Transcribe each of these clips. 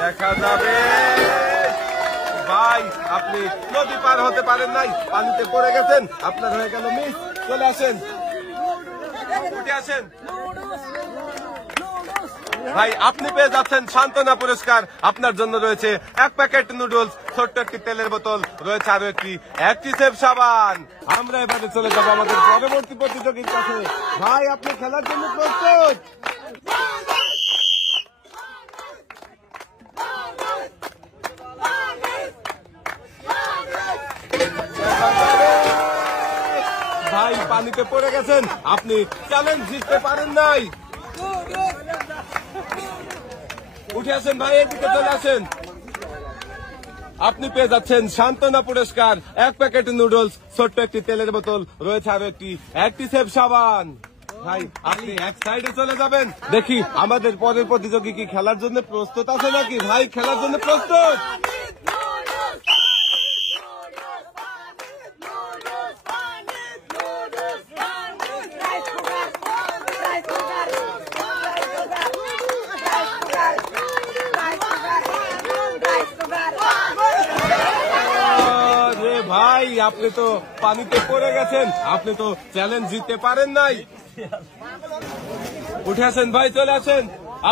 দেখা যাবে ভাই আপনি নদী পার হতে পারেন নাই, পানিতে পড়ে গেছেন, আপনার হয়ে গেল মিস। চলে আসেন, উঠে আসেন ভাই। আপনি পেয়ে যাচ্ছেন সান্ত্বনা পুরস্কার। আপনার জন্য রয়েছে 1 প্যাকেট নুডলস, ছোট্ট একটি তেলের বোতল, রয়েছে আরো একটি অ্যাক্টিসেভ সাবান। আমরা এবারে চলে যাবো আমাদের পরবর্তী প্রতিযোগীর কাছে। ভাই আপনি খেলার জন্য প্রস্তুত? ভাই পানিতে পড়ে গেছেন, আপনি চ্যালেঞ্জ জিততে পারেন নাই। উঠে আসেন ভাই, এদিকে চলে আসেন। আপনি পেয়ে যাচ্ছেন সান্ত্বনা পুরস্কার, 1 প্যাকেট নুডলস, ছোট্ট একটি তেলের বোতল, রয়েছে আরো একটি অ্যাক্টিসেভ সাবান। ভাই আপনি এক সাইডে চলে যাবেন। দেখি আমাদের পরের প্রতিযোগী কি খেলার জন্য প্রস্তুত আছে নাকি? ভাই খেলার জন্য প্রস্তুত? ভাই আপনি তো পানিতে পড়ে গেছেন, আপনি তো চ্যালেঞ্জ জিততে পারেন নাই। উঠে আসেন ভাই, চলে আসেন।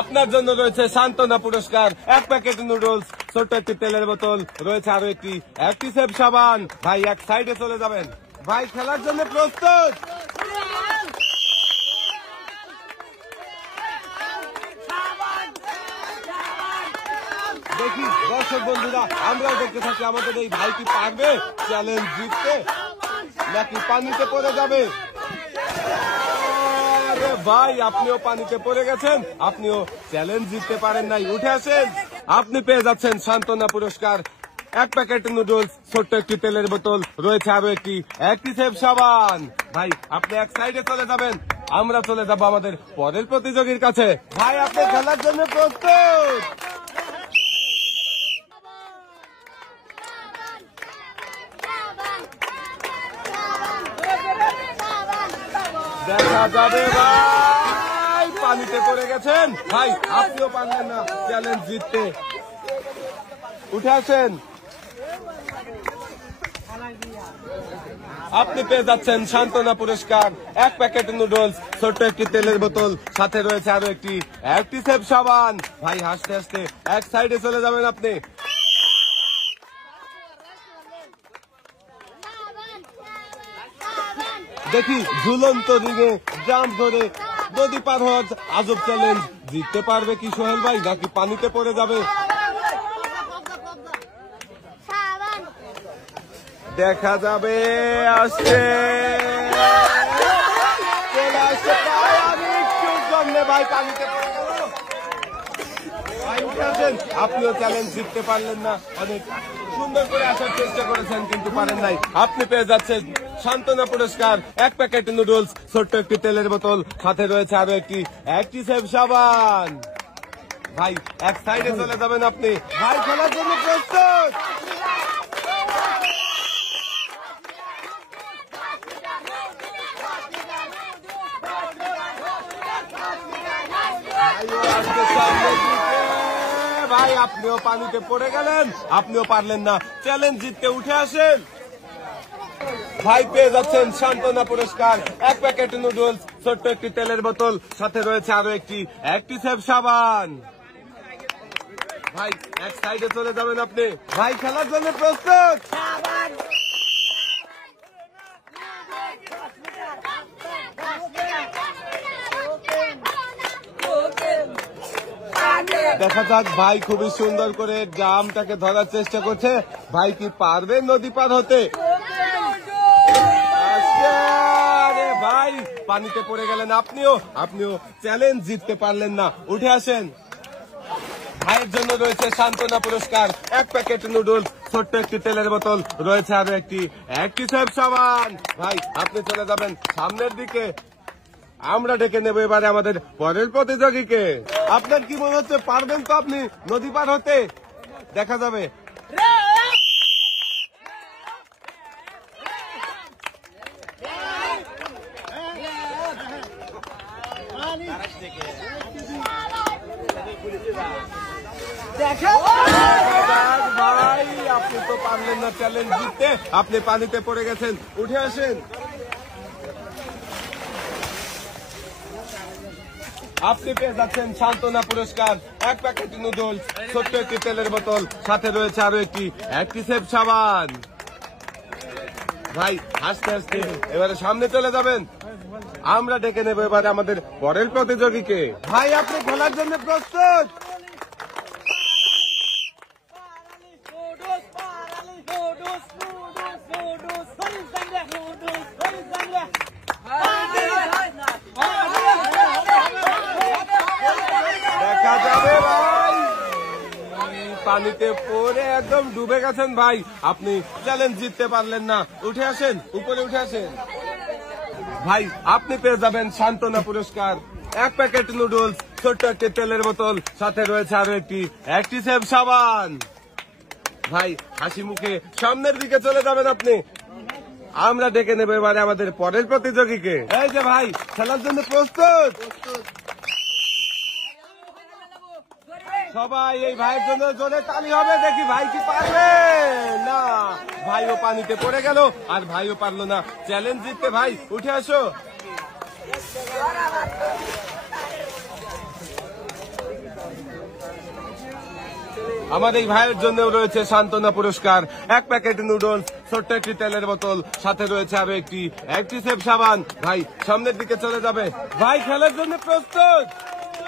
আপনার জন্য রয়েছে সান্ত্বনা পুরস্কার, 1 প্যাকেট নুডলস, ছোট্ট একটি তেলের বোতল, রয়েছে আরো একটি অ্যাক্টিসেভ সাবান। ভাই এক সাইডে চলে যাবেন। ভাই খেলার জন্য প্রস্তুত? দেখি দর্শক বন্ধুরা, আমরাও দেখতে থাকি আমাদের এই ভাই কি পারবে চ্যালেঞ্জ জিততে, নাকি পানিতে পড়ে যাবে। আরে ভাই আপনিও পানিতে পড়ে গেছেন, আপনিও চ্যালেঞ্জ জিততে পারেন নাই। উঠে আসেন। আপনি পেয়ে যাচ্ছেন সান্ত্বনা পুরস্কার, 1 প্যাকেট নুডলস, ছোট্ট একটি তেলের বোতল, রয়েছে আরো একটি অ্যাক্টিসেভ সাবান। ভাই আপনি এক সাইডে চলে যাবেন। আমরা চলে যাব আমাদের পরের প্রতিযোগীর কাছে। ভাই আপনি খেলার জন্য প্রস্তুত? দেখা যাবে ভাই পানিতে পড়ে গেছেন। ভাই আপনিও পারলেন না চ্যালেঞ্জ জিততে। উঠে আসেন। আপনি পেয়ে যাচ্ছেন সান্ত্বনা পুরস্কার, 1 প্যাকেট নুডলস, ছোট্ট একটি তেলের বোতল, সাথে রয়েছে আরো একটি অ্যাক্টিসেভ সাবান। ভাই হাসতে হাসতে এক সাইডে চলে যাবেন আপনি। দেখি ঝুলন্ত রিঙে জাম্প ধরে নদী পার হওয়ার আজব চ্যালেঞ্জ জিততে পারবে কি সোহেল ভাই, নাকি পানিতে পড়ে যাবে? দেখা যাবে। আসছে চলে আসছে ভাই পানিতে পড়ে গেল। ভাই উঠে আসেন। আপনিও চ্যালেঞ্জ জিততে পারলেন না, অনেক সুন্দর করে আসার চেষ্টা করেছেন কিন্তু পারেন নাই। আপনি পেয়ে যাচ্ছেন সান্ত্বনা পুরস্কার, 1 প্যাকেট নুডলস, ছোট্ট একটি তেলের বোতল, সাথে রয়েছে আরো একটি অ্যাক্টিসেভ সাবান। ভাই এক সাইডে চলে যাবেন আপনি। ভাই খেলার জন্য প্রস্তুত? ভাই আপনিও পানিতে পড়ে গেলেন, আপনিও পারলেন না চ্যালেঞ্জ জিততে। উঠে আসেন। ভাই পেয়ে যাচ্ছেন সান্ত্বনা পুরস্কার, 1 প্যাকেট নুডলস, ছোট্ট একটি তেলের বোতল, সাথে রয়েছে আরো একটি অ্যাক্টিসেভ সাবান। ভাই এক সাইডে চলে যাবেন আপনি। ভাই খেলার জন্য প্রস্তুত? দেখা যাক ভাই খুবই সুন্দর করে জামটাকে ধরার চেষ্টা করছে। ভাই কি পারবে নদী পার হতে? আরে ভাই পানিতে পড়ে গেলেন আপনিও চ্যালেঞ্জ জিততে পারলেন না। উঠে আসেন। ভাইয়ের জন্য রয়েছে সান্ত্বনা পুরস্কার, 1 প্যাকেট নুডলস, ছোট্ট একটি তেলের বোতল, রয়েছে আরো একটি অ্যাক্টিসেভ সাবান। ভাই আপনি চলে যাবেন সামনের দিকে। আমরা ডেকে নেব এবারে আমাদের পরের প্রতিযোগীকে। আপনার কি মনে হচ্ছে পারবেন তো আপনি নদী পার হতে? দেখা যাবে। ভাই আপনি তো পারলেন না চ্যালেঞ্জ জিততে, আপনি পানিতে পড়ে গেছেন, উঠে আসেন। আপনি পেয়ে যাচ্ছেন সান্ত্বনা পুরস্কার, এক প্যাকেট নুডলস, ছোট্ট একটি তেলের বোতল, সাথে রয়েছে আরো একটি অ্যাক্টিসেভ সাবান। ভাই হাসতে হাসতে এবারে সামনে চলে যাবেন। আমরা ডেকে নেব এবারে আমাদের পরের প্রতিযোগীকে। ভাই আপনি খেলার জন্য প্রস্তুত? দেখা যাবে ভাই, পানিতে পড়ে একদম ডুবে গেছেন ভাই, আপনি চ্যালেঞ্জ জিততে পারলেন না, উঠে আসেন, উপরে উঠে আসেন। ভাই আপনি পেয়ে যাবেন সান্ত্বনা পুরস্কার, এক প্যাকেট নুডলস, ছোট্ট একটি তেলের বোতল, সাথে রয়েছে আরো একটি অ্যাক্টিসেভ সাবান। ভাই হাসি মুখে সামনের দিকে চলে যাবেন আপনি। আমরা ডেকে নেব এবারে আমাদের পরের প্রতিযোগীকে। এই যে ভাই খেলার জন্য প্রস্তুত? সবাই এই ভাইয়ের জন্য জোরে তালি হবে, দেখি ভাই কি পারবে না। ভাইও পানিতে পড়ে গেল আর ভাইও পারলো না চ্যালেঞ্জ জিততে। ভাই উঠে আসো। আমার এই ভাইয়ের জন্য রয়েছে সান্ত্বনা পুরস্কার, এক প্যাকেট নুডলস, ছোট্ট একটি তেলের বোতল, সাথে রয়েছে আরো একটি অ্যাক্টিসেভ সাবান। ভাই সামনের দিকে চলে যাবে। ভাই খেলার জন্য প্রস্তুত?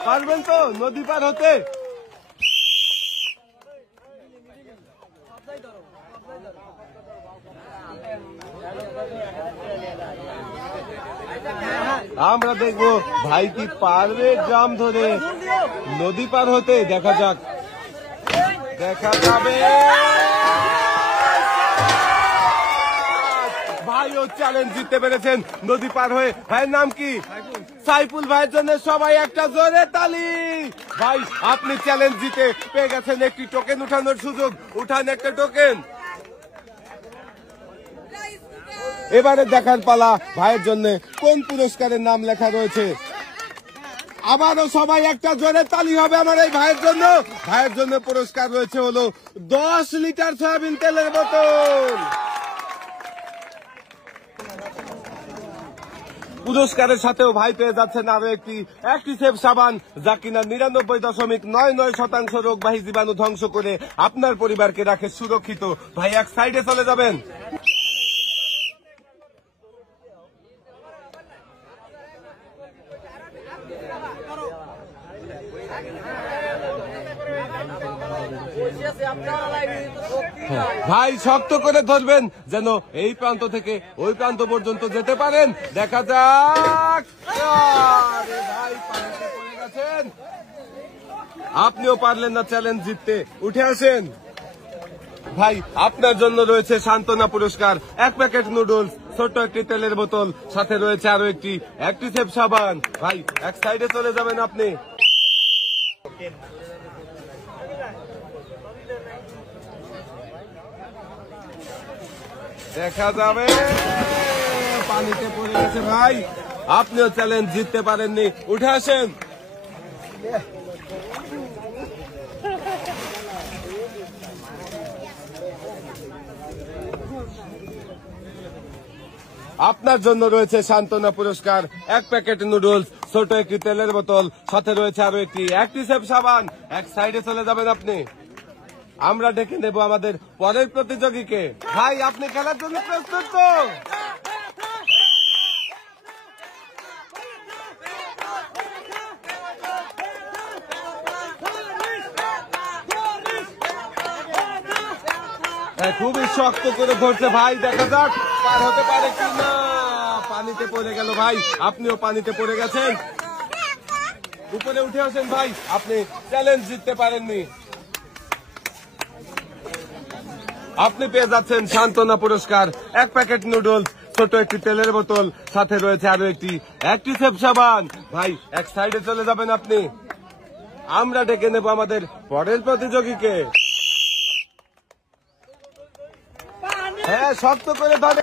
পারবেন তো নদী পার হতে? আমরা দেখবো ভাই কি পারবে জাম ধরে নদী পার হতে। দেখা যাক, দেখা যাবে। ভাইও চ্যালেঞ্জ জিততে পেরেছেন নদী পার হয়ে। ভাইয়ের নাম কি? সাইফুল ভাইয়ের জন্য সবাই একটা জোরে তালি। ভাই আপনি চ্যালেঞ্জ জিতে পেয়ে গেছেন একটি টোকেন উঠানোর সুযোগ, উঠান একটা টোকেন। এবারে দেখার পালা ভাইয়ের জন্য কোন পুরস্কারের নাম লেখা রয়েছে। আবারও সবাই একটা জোরে তালি হবে আমার এই ভাইয়ের জন্য। ভাইয়ের জন্য পুরস্কার রয়েছে হলো 10 লিটার সয়াবিন তেলের বোতল। পুরস্কারের সাথেও ভাই পেয়ে যাচ্ছেন আরো একটি অ্যাক্টিসেভ সাবান, যা কিনা 99.99% রোগবাহী জীবাণু ধ্বংস করে আপনার পরিবারকে রাখে সুরক্ষিত। ভাই এক সাইডে চলে যাবেন। ভাই শক্ত করে ধরবেন যেন এই প্রান্ত থেকে ওই প্রান্ত পর্যন্ত যেতে পারেন। দেখা যাক। ভাই পানিতে পড়ে গেছেন, আপনিও পারলেন না চ্যালেঞ্জ জিততে, উঠে আসেন। ভাই আপনার জন্য রয়েছে সান্ত্বনা পুরস্কার, এক প্যাকেট নুডলস, ছোট্ট একটি তেলের বোতল, সাথে রয়েছে আরো একটি অ্যাক্টিসেভ সাবান। ভাই এক সাইডে চলে যাবেন আপনি। দেখা যাবে, পানিতে পড়ে গেছে ভাই, আপনিও চ্যালেঞ্জ জিততে পারেননি, উঠে আসেন। আপনার জন্য রয়েছে সান্ত্বনা পুরস্কার, এক প্যাকেট নুডলস, ছোট একটি তেলের বোতল, সাথে রয়েছে আরো একটি অ্যাক্টিসেভ সাবান। এক সাইডে চলে যাবেন আপনি। আমরা ডেকে নেব আমাদের পরের প্রতিযোগীকে। ভাই আপনি খেলার জন্য প্রস্তুত তো? খুবই শক্ত করে ধরছে ভাই, দেখা যাক পার হতে পারে কিনা। পানিতে পড়ে গেল ভাই, আপনিও পানিতে পড়ে গেছেন, উপরে উঠে আসেন। ভাই আপনি চ্যালেঞ্জ জিততে পারেননি, আপনি পেয়ে যাচ্ছেন সান্ত্বনা পুরস্কার, এক প্যাকেট নুডলস, ছোট একটি তেলের বোতল, সাথে রয়েছে আরো একটি অ্যাক্টিসেভ সাবান। ভাই এক সাইডে চলে যাবেন আপনি। আমরা ডেকে নেব আমাদের পরের প্রতিযোগীকে। হ্যাঁ শক্ত করে ধরে।